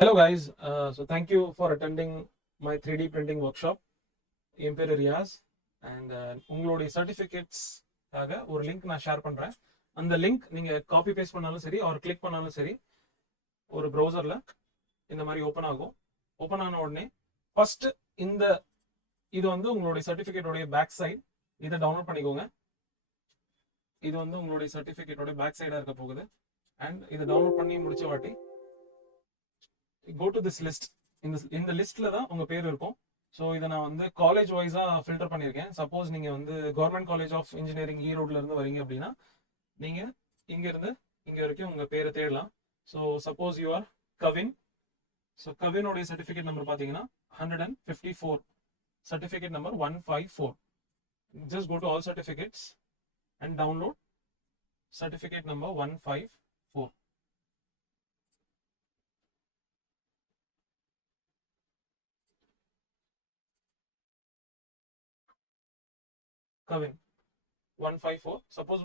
Hello guys, so thank you for attending my 3D printing workshop. என் பேர் Riyaz and உங்களுடைய சர்டிஃபிகேட்ஸ்க்காக ஒரு link நான் share பண்ணுறேன். அந்த லிங்க் நீங்கள் காப்பி பேஸ்ட் பண்ணாலும் சரி ஒரு கிளிக் பண்ணாலும் சரி ஒரு ப்ரௌசரில் இந்த மாதிரி ஓப்பன் ஆகும். ஓப்பன் ஆன உடனே ஃபர்ஸ்ட் இது வந்து உங்களுடைய சர்டிஃபிகேட்டோடைய பேக் சைட். இதை டவுன்லோட் பண்ணிக்கோங்க. இது வந்து உங்களுடைய சர்டிஃபிகேட்டோட பேக் சைடாக இருக்க போகுது. அண்ட் இதை டவுன்லோட் பண்ணி முடிச்ச வாட்டி go to this list. இந்த லிஸ்ட்ல தான் உங்க பேர் இருக்கும். ஸோ இதை நான் வந்து காலேஜ் வைஸா ஃபில்டர் பண்ணியிருக்கேன். சப்போஸ் நீங்க வந்து கவர்மெண்ட் காலேஜ் ஆஃப் இன்ஜினியரிங் ஈரோட்ல இருந்து வரீங்க அப்படின்னா நீங்க இங்க இருந்து இங்க வரைக்கும் உங்க பேரை தேடலாம். So suppose you are Kavin. So கவினோடைய சர்டிஃபிகேட் நம்பர் பார்த்தீங்கன்னா 154, certificate number 154. Just go to all certificates and download certificate number 154. Kavin 154. Suppose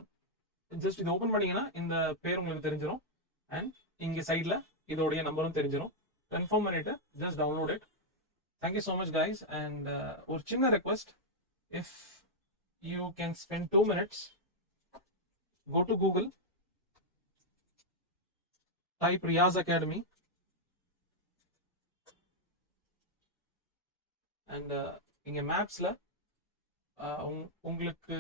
just இது ஓப்பன் பண்ணீங்கன்னா இந்த பேர் உங்களுக்கு தெரிஞ்சிடும். அண்ட் இங்க சைட்ல இதோடைய நம்பரும் தெரிஞ்சிடும். கன்ஃபார்ம் பண்ணிட்டு just download it. Thank you so much guys. And ஒரு சின்ன request, if you can spend 2 minutes, go to Google, type Riyaz Academy and இங்க மேப்ஸ்ல உங்களுக்கு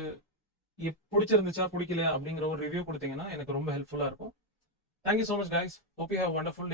பிடிச்சிருந்துச்சா பிடிக்கலையா அப்படிங்கிற ஒரு ரிவ்யூ கொடுத்தீங்கன்னா எனக்கு ரொம்ப ஹெல்ப்ஃபுல்லா இருக்கும். Thank you so much guys. Hope you have wonderful day.